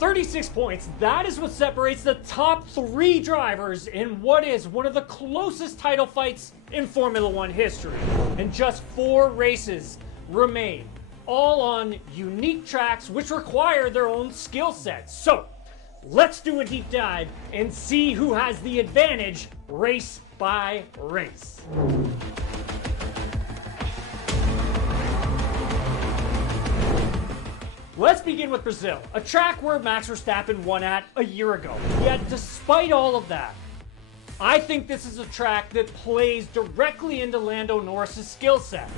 36 points, that is what separates the top 3 drivers in what is one of the closest title fights in Formula One history. And just 4 races remain, all on unique tracks which require their own skill sets. So, let's do a deep dive and see who has the advantage race by race. Let's begin with Brazil, a track where Max Verstappen won at a year ago. Yet, despite all of that, I think this is a track that plays directly into Lando Norris's skill set.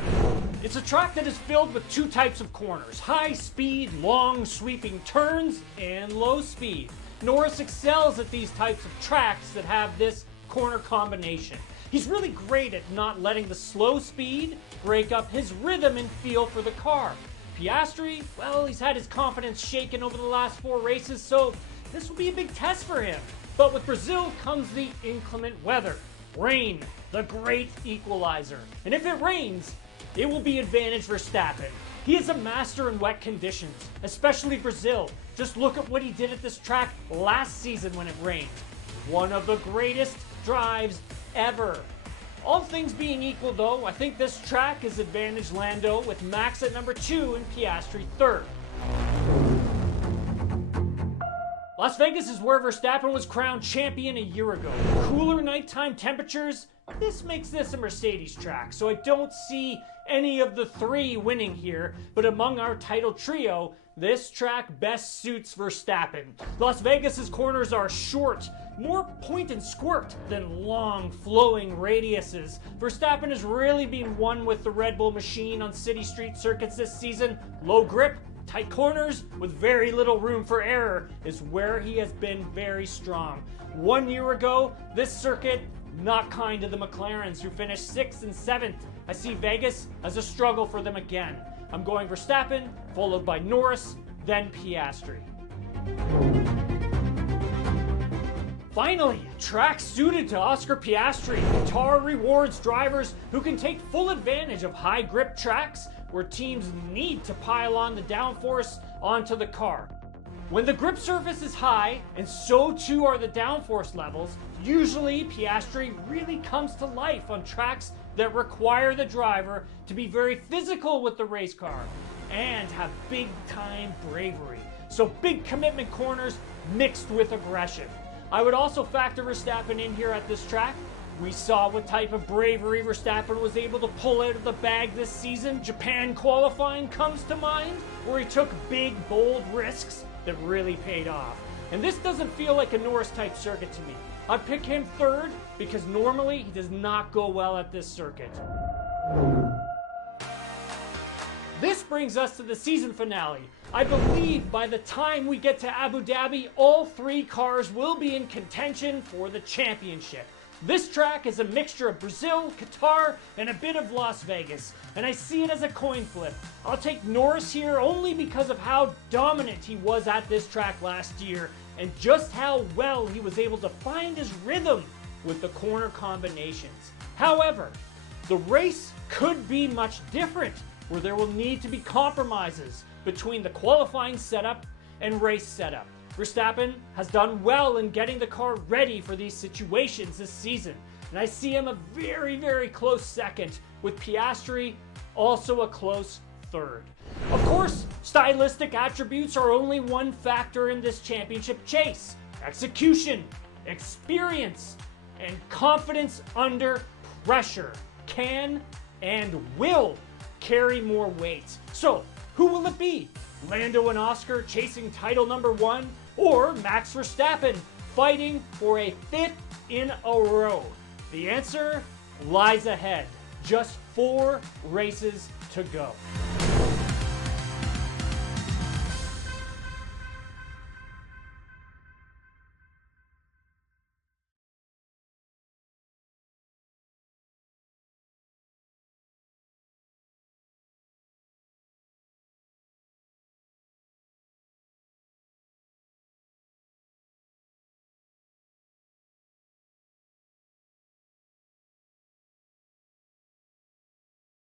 It's a track that is filled with 2 types of corners: high speed, long sweeping turns, and low speed. Norris excels at these types of tracks that have this corner combination. He's really great at not letting the slow speed break up his rhythm and feel for the car. Piastri, well, he's had his confidence shaken over the last 4 races, so this will be a big test for him. But with Brazil comes the inclement weather. Rain, the great equalizer. And if it rains, it will be advantage Verstappen. He is a master in wet conditions, especially Brazil. Just look at what he did at this track last season when it rained. One of the greatest drives ever. All things being equal though, I think this track is advantage Lando with Max at number 2 and Piastri 3rd. Las Vegas is where Verstappen was crowned champion a year ago. Cooler nighttime temperatures, this makes this a Mercedes track, so I don't see any of the 3 winning here, but among our title trio, this track best suits Verstappen. Las Vegas's corners are short, more point and squirt than long flowing radiuses. Verstappen has really been one with the Red Bull machine on city street circuits this season. Low grip, tight corners with very little room for error is where he has been very strong. 1 year ago, this circuit not kind to the McLarens, who finished 6th and 7th. I see Vegas as a struggle for them again. I'm going Verstappen, followed by Norris, then Piastri. Finally, a track suited to Oscar Piastri. Qatar rewards drivers who can take full advantage of high grip tracks where teams need to pile on the downforce onto the car. When the grip surface is high, and so too are the downforce levels, usually Piastri really comes to life on tracks that require the driver to be very physical with the race car and have big time bravery. So big commitment corners mixed with aggression. I would also factor Verstappen in here at this track. We saw what type of bravery Verstappen was able to pull out of the bag this season. Japan qualifying comes to mind, where he took big, bold risks that really paid off. And this doesn't feel like a Norris type circuit to me. I'd pick him 3rd because normally he does not go well at this circuit. This brings us to the season finale. I believe by the time we get to Abu Dhabi, all 3 cars will be in contention for the championship. This track is a mixture of Brazil, Qatar, and a bit of Las Vegas, and I see it as a coin flip. I'll take Norris here only because of how dominant he was at this track last year, and just how well he was able to find his rhythm with the corner combinations. However, the race could be much different, where there will need to be compromises between the qualifying setup and race setup. Verstappen has done well in getting the car ready for these situations this season, and I see him a very, very close 2nd, with Piastri also a close 3rd. Of course, stylistic attributes are only one factor in this championship chase. Execution, experience, and confidence under pressure can and will carry more weight. So, who will it be? Lando and Oscar chasing title number 1, or Max Verstappen fighting for a 5th in a row? The answer lies ahead. Just 4 races to go.